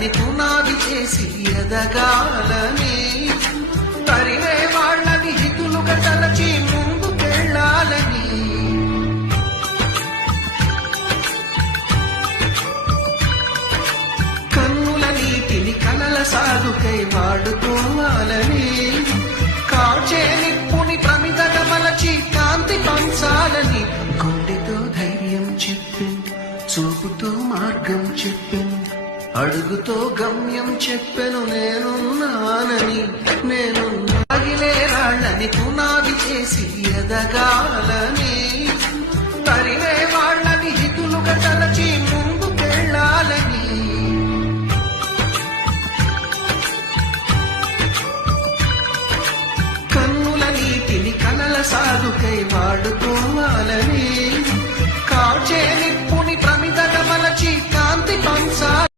వాళ్ళని పునాది చేసి ఎదగాలని, తరివే వాళ్ళని హితులుగా తలచి ముందుకెళ్ళాలని, కన్నుల నీటిని కలల సాగుకై వాడుకోవాలని, కాచే నిప్పుని ప్రమిదగా మలచి కాంతి పంచాలని, గుండెతో ధైర్యం చెప్పింది, చూపుతో మార్గం చెప్పింది, అడుగుతో గమ్యం చెప్పెను నేనున్నానని. నేను తగిలే రాళ్ళని పునాది చేసి ఎదగాలని, తరివే వాళ్ళని హితులుగా తలచి